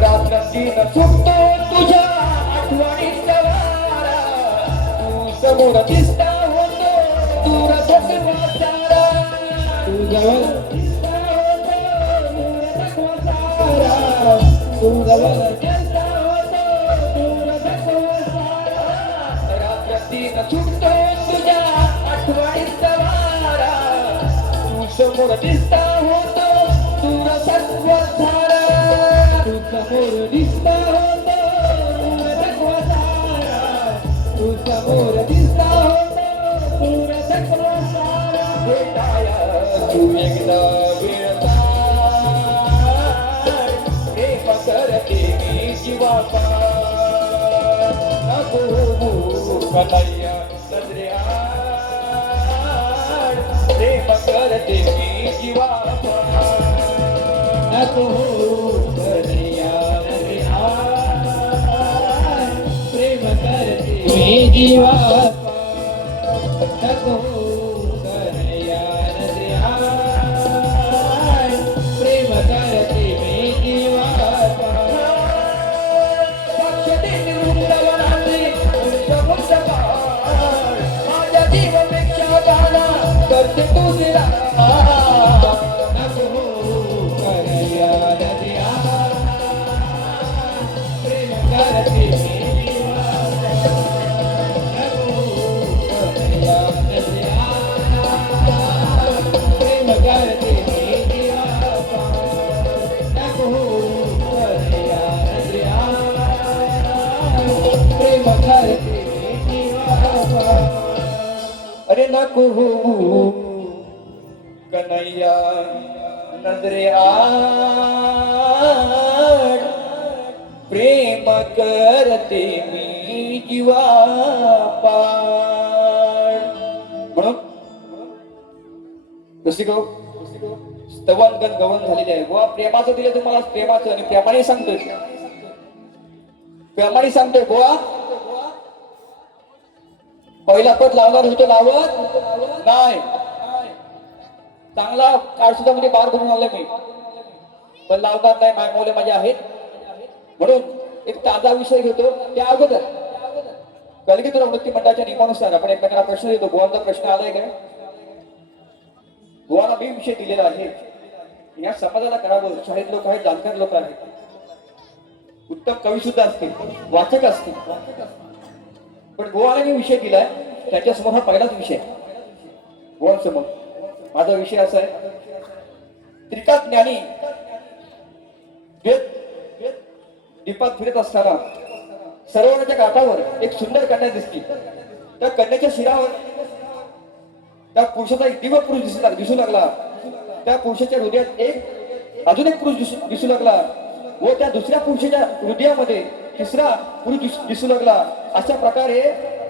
रात्री चुकतो तुझ्या आठवणीत वारा तू समोर दिसता होतो दूर थकवा सारा तू जवळ दिसता होतो दूर थकवा सारा तू जवळ दिसता होतो दूर थकवा सारा रात्री चुकतो तुझ्या आठवणीत वारा तू समोर दिसता होतो दूर थकवा सारा तू समोर दिसता होतो दूर थकवा सारा तू समोर दिसता होतो दूर थकवा सारा भेटाया तू एकदा वेळता प्रेम करते मी जीवा नको होऊ कन्हैया नजरे आड प्रेम करते मी जीवा नको होऊ कन्हैया रे प्रेम करते मी जीवा नको होऊ कन्हैया रे प्रेम करते मी जीवा माझ्या जीवापेक्षा गाणा करते तुझला नको होऊ कन्हैया रे प्रेम करते मी जीवा नको होऊ कन्हैया रे प्रेम करते मी जीवा नको होऊ कन्हैया रे प्रेम करते मी जीवा अरे नको होऊ कन्हैया नजरे आड प्रेम करते मी जीवा पाड म्हणून जशी गो स्तवन गवन झालेले आहे गोवा प्रेमाचं दिलं तुम्हाला प्रेमाचं आणि प्रेमाने सांगतोय गोवा पहिला पद लावणार होतो लावत नाही चांगला काळ सुद्धा म्हणजे बार करून आलोय मी पण लावणार नाही मायमौले माझे आहेत म्हणून एक ताजा विषय घेतो त्या अगोदर कलगीतुरा वृत्ती मंडळाच्या नियमानुसार आपण एकमेकांना प्रश्न देतो गोवांचा प्रश्न आलाय काय गोवाला बी विषय दिलेला आहे या समाजाला करावं शाळेत लोक आहेत जाणकार लोक आहेत उत्तम कवी सुद्धा असतील वाचक असतील पण गोवाला मी विषय दिलाय त्याच्यासमोर हा पहिलाच विषय गोवांसमोर माझा विषय असा आहे त्रिकात ज्ञानी दीपात फिरत असताना सरोवराच्या काठावर एक सुंदर कन्या दिसली त्या कन्याच्या शिरावर त्या पुरुषाचा एक दिव्य पुरुष दिसू लागला त्या पुरुषाच्या हृदयात एक अजून एक पुरुष दिसू लागला व त्या दुसऱ्या पुरुषाच्या हृदयामध्ये तिसरा पुरुष दिसू लागला अशा प्रकारे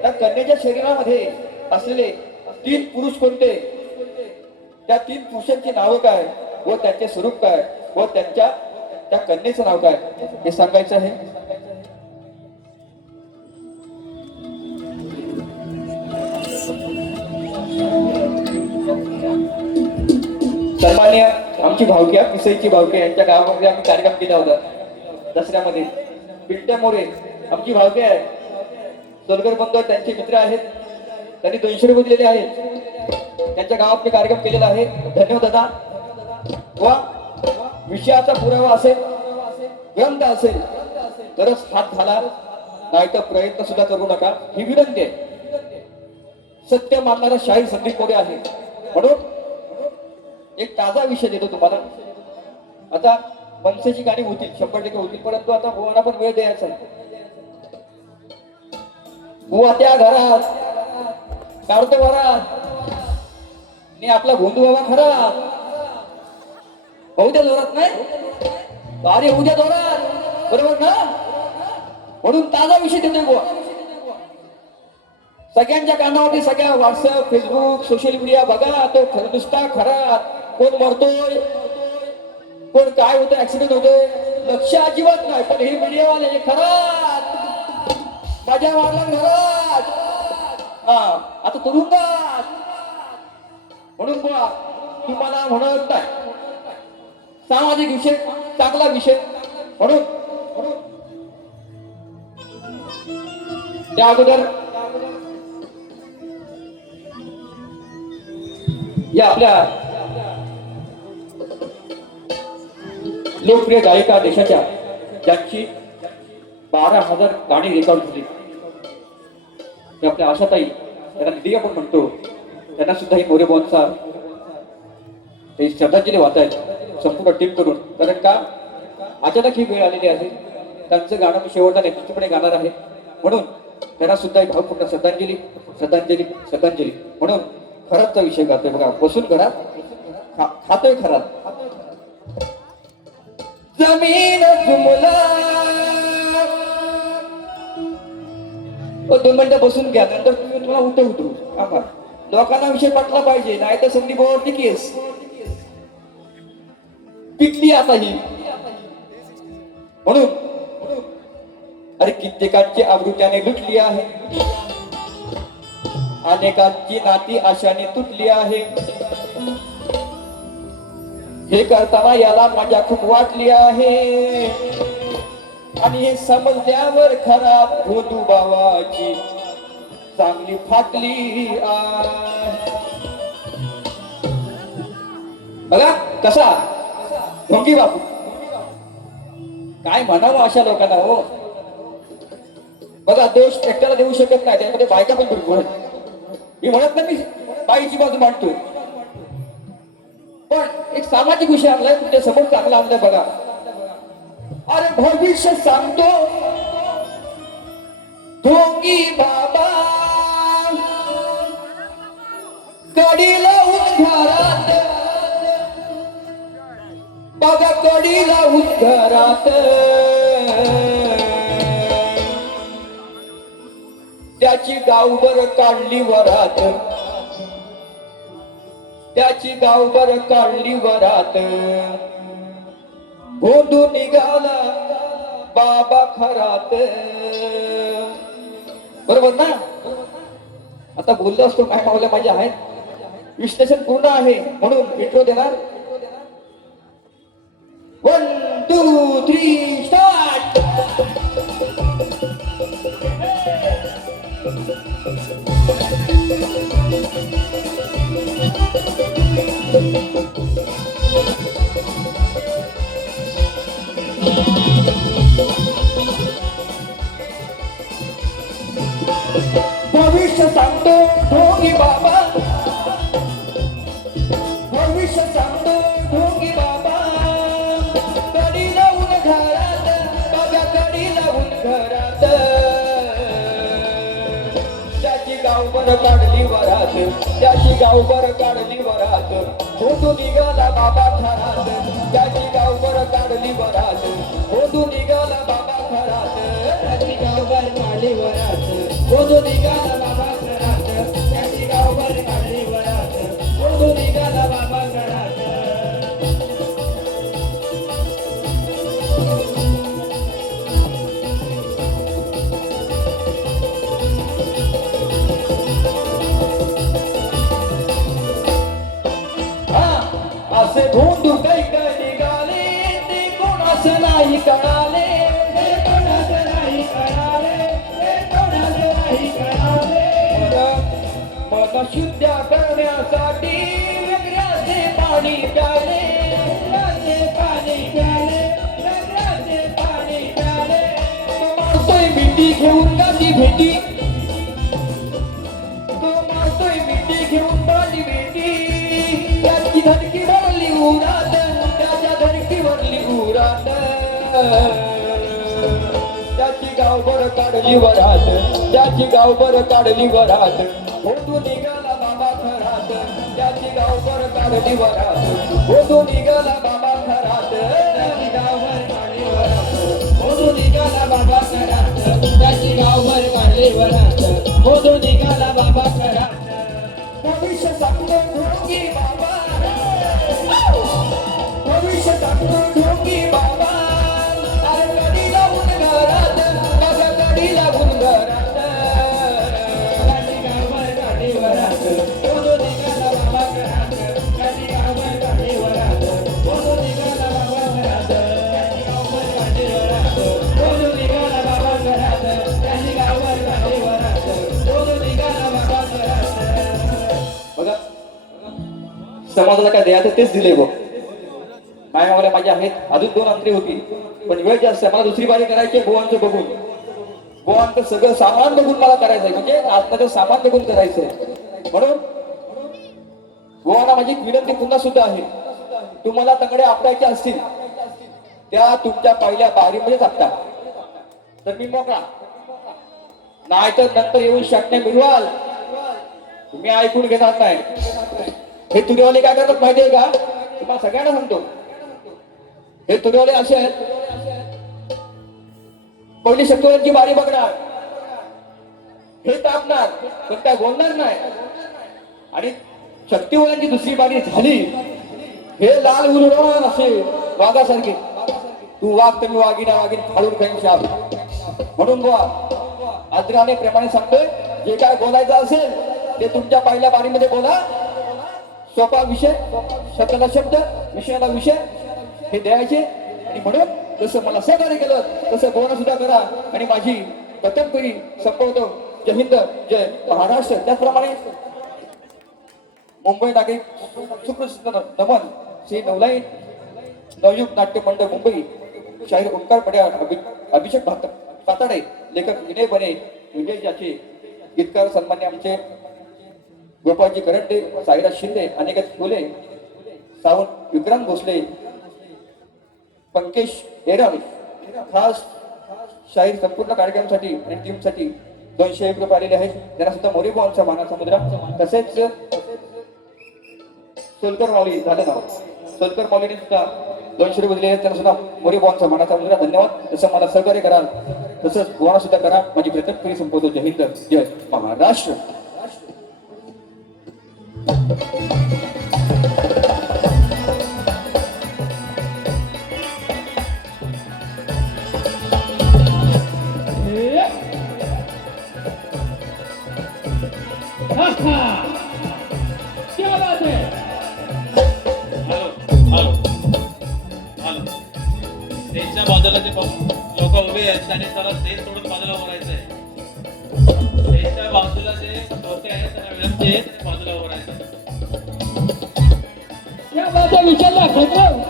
त्या कन्याच्या शरीरामध्ये असलेले 3 पुरुष कोणते त्या 3 पुरुषांची नावं काय व त्यांचे स्वरूप काय व त्यांच्या त्या कन्येचं नाव काय हे सांगायचं आहे सन्मान्य आमची भावकी पिसईची भावकी यांच्या गावामध्ये आम्ही कार्यक्रम केला होता दसऱ्यामध्ये पिंट्या मोरे आमची भावकी आहे सोलकर बंधू त्यांचे मित्र आहेत त्यांनी 200 रुपये दिलेले आहेत त्यांच्या गावात मी कार्यक्रम केलेला आहे धन्यवाद दादा वा विषयाचा पुरावा असेल ग्रंथ असेल तरच हात घाला नाही तर प्रयत्न सुद्धा करू नका ही विनंती आहे सत्य मानणारा शाहीर संदीप मोरे आहे म्हणून एक ताजा विषय देतो तुम्हाला आता मनसेची गाणी होतील 100% होतील परंतु आता भुवाना पण वेळ द्यायचा आहे बुवा त्या घरात काढतो वरात आणि आपला गोंधू बाबा खरा होऊ द्या जोरात नाही अरे होऊ द्या जोरात बरोबर ना म्हणून ताजा विषय देतोय बुवा सगळ्यांच्या कानावरती सगळ्या व्हॉट्सअप फेसबुक सोशल मीडिया बघा तो नुसता खरा कोण मरतोय कोण काय होतं ऍक्सिडेंट होतोय लक्ष अजिबात नाही पण हे मीडियावाले खरात माझ्या वाढला घरात हा आता तुरुंगात म्हणून बुवा तुम्हाला म्हणत नाही सामाजिक विषय चांगला विषय म्हणून त्या अगोदर या आपल्या लोकप्रिय गायिका देशाच्या ज्यांची 12,000 गाणी रेकॉर्ड झाली ते आपल्या आशाताई त्यांना निधी आपण म्हणतो त्यांना सुद्धा ही मोरेबॉनचा ते श्रद्धांजली वाचायला संपूर्ण टीम करून कारण का अचानक ही वेळ आलेली आहे त्यांचं गाणं मी शेवटला निश्चितपणे गाणार आहे म्हणून त्यांना सुद्धा एक भावपूर्ण श्रद्धांजली श्रद्धांजली श्रद्धांजली म्हणून खराबचा विषय गातोय बघा बसून घरात खातोय खरात जमीन जुमला 2 मिनिटं बसून घ्या नंतर तुम्ही तुम्हाला उठवतो आभार लोकांना विषय पटला पाहिजे नाही तर संधी बोर्डची केस पिकली आता ही म्हणून अरे कित्येकांची आबरू त्याने लुटली आहे अनेकांची नाती आशाने तुटली आहे हे करताना याला मजा खूप वाटली आहे आणि हे समजल्यावर खराब भोदू बाबाची चांगली फाटली आहे बघा कसा ढोंगी बापू काय म्हणावं अशा लोकांना हो बघा दोष एकट्याला देऊ शकत नाही त्यामध्ये बायका पण भरपूर मी म्हणत नाही मी बाईची बाजू मांडतोय पण एक सामाजिक विषय आणलाय तुमच्या समोर चांगला आणलाय बघा अरे भविष्य सांगतो ढोंगी बाबा कडी लावून घरात बघा कडी लावून घरात त्याची गावभर काढली वरात त्याची गावभर काढली वरात गोंधू निघाला बाबा खरात बरोबर ना आता बोललो असतो काय मावल्या माझ्या आहेत विश्लेषण पूर्ण आहे म्हणून इंट्रो देणार 1 2 3 स्टार्ट भविष्य सांगतो ढोंगी बाबा भविष्य सांगतो ढोंगी बाबा कडी लावून घरात बाबा कडी लावून घरात त्याची गावभर काढली वरात त्याची गावभर काढली वरात होतो निघाला बाबा खरात त्याची गावभर काढली वरात होतो निघाला बाबा खरात त्याची गावभर काढली वरात होतो निघाला बाबा खरात त्याची गावभर काढली वरात होतो निघाला बाबा खरात असे भोंदू काही काही निघाले ते कोणास नाही कळाले कोणास नाही कळाले कोणास नाही कळाले मन शुद्ध करण्यासाठी वेगळ्याचे पाणी प्याले वेगळ्याचे पाणी प्याले वेगळ्याचे पाणी प्याले तो मारतोय मिठी घेऊन गादी भेटी तो मारतोय मिठी घेऊन गादी भेटी त्याची धडकी भरली उरात त्याच्या धडकी भरली उरात त्याची गावभर काढली वरात त्याची गावभर काढली वरात हो तू निघाला बाबा खरात त्याची गावभर काढली वरात हो तू निघाला बाबा खरात त्याची गावभर काढली वरात मोदू निघाला बाबा घरात त्याची गावभर काढली वरात मोदू निघाला बाबा घरात भविष्य सांगतो ढोंगी बाबा भविष्य सांगतो ढोंगी बाबा अरे कधी लागून घरात माझ्या कधी लागून घरात त्याची गावभर काढली वरात मोदू निघाला बाबा घरात त्याची गावभर काढली वरात मोदू निघाला बाबा घरात त्याची गावभर काढली वरात मोदू निघाला बाबा घरात त्याची गावभर काढली वरात मोदू निघाला बाबा घरात बघा समाजाला काय द्यायचं तेच दिले बघ मायावाल्या माझ्या आहेत अजून 2 अंतरी होती पण वेळ जास्त आहे. मला दुसरी बारी करायची गोवांचं बघून गोवांचं सगळं सामान बघून मला करायचंय म्हणजे आत्ताचं सामान बघून करायचंय म्हणून गोवाना माझी एक विनंती पुन्हा सुद्धा आहे तुम्हाला तंगडे आपटायचे असतील त्या तुमच्या पहिल्या बारीमध्येच आपटा तर मी मोकळा नाहीतर नंतर येऊन शकणे मिळवाल तुम्ही ऐकून घेणार नाही हे तुरेवाले काय करतात माहितीये का तुम्हाला सगळ्यांना सांगतो हे तुरेवाले असे आहेत पहिली शक्तीवाल्यांची बारी बघणार हे तापणार पण काय बोलणार नाही आणि शक्तीवाल्यांची दुसरी बारी झाली हे लाल उलवणार असे वाघासारखे तू वाघ तर मी वाघिना वाघीन फाडून खाईन शाप म्हणून बुवा आदराने प्रेमाने सांगतोय जे काय बोलायचं असेल ते तुमच्या पहिल्या बारीमध्ये बोला सोपा विषय शब्दाला शब्द विषयाला विषय हे द्यायचे आणि म्हणून जसं मला सहकार्य केलं तसं बोलणं सुद्धा करा आणि माझी प्रथम पिढी संपवतो जय हिंद जय महाराष्ट्र त्याचप्रमाणे मुंबई नागरिक सुप्रसिद्ध नमन श्री नवलाई नवयुग नाट्य मंडळ मुंबई शाहीर ओंकार पड्याळ अभिषेक भात काताडे लेखक विनय बने विजय ज्याचे गीतकार सन्मान्य आमचे गोपाळजी करंडे साईराज शिंदे अनिकेत फुले सावंत विक्रांत भोसले पंकेश एरम खास शाहीर संपूर्ण कार्यक्रमासाठी आणि टीमसाठी 201 रुपये आलेले आहेत त्यांना सुद्धा मोरी बॉनचा मानाचा मुद्रा तसेच सोलकर माऊली झालं नाव सोलकर माऊलीने सुद्धा 200 रुपये दिले आहेत त्यांना सुद्धा मोरी बॉनचा मानाचा मुद्रा धन्यवाद तसं मला सहकार्य कराल तसंच गोळा सुद्धा करा माझी प्रत्येक पिढी संपवतो जय हिंद जय महाराष्ट्र क्या बात है हॅलो हॅलो स्टेजच्या बाजूला ते लोक उभे आहेत त्यांनी त्याला स्टेज सोडून बाजूला उभं राहायचंय स्टेजच्या बाजूला जे होते आहेत त्यांना विनंती आहे त्यांनी बाजूला उभं राहायचंय क्या बात है विशाल खतरो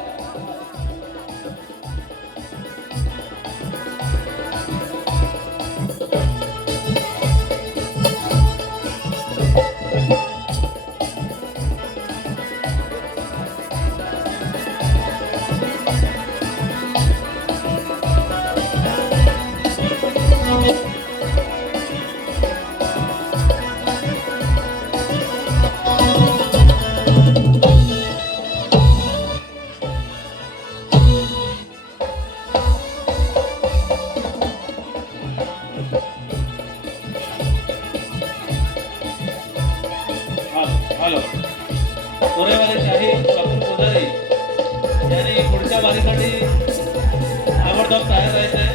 हॅलो कोरेवाले शाहीर डॉक्टर पुजारी यांनी पुढच्या बारीसाठी आवडतो तयार राहायचंय